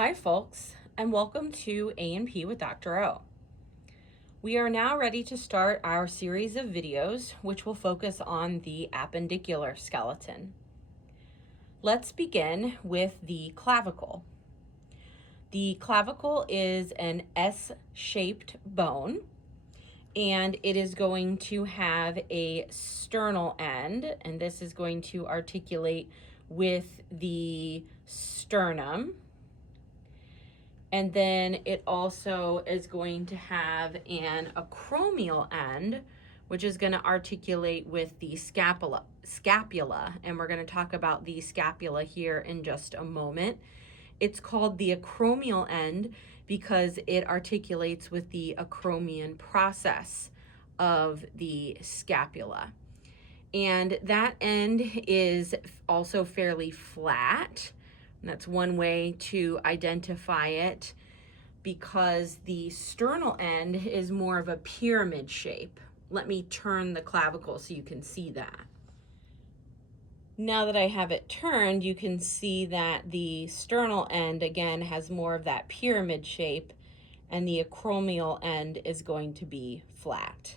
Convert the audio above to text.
Hi folks, and welcome to A&P with Dr. O. We are now ready to start our series of videos which will focus on the appendicular skeleton. Let's begin with the clavicle. The clavicle is an S-shaped bone, and it is going to have a sternal end, and this is going to articulate with the sternum. And then it also is going to have an acromial end, which is going to articulate with the scapula. And we're going to talk about the scapula here in just a moment. It's called the acromial end because it articulates with the acromion process of the scapula. And that end is also fairly flat. And that's one way to identify it, because the sternal end is more of a pyramid shape. Let me turn the clavicle so you can see that. Now that I have it turned, you can see that the sternal end again has more of that pyramid shape, and the acromial end is going to be flat.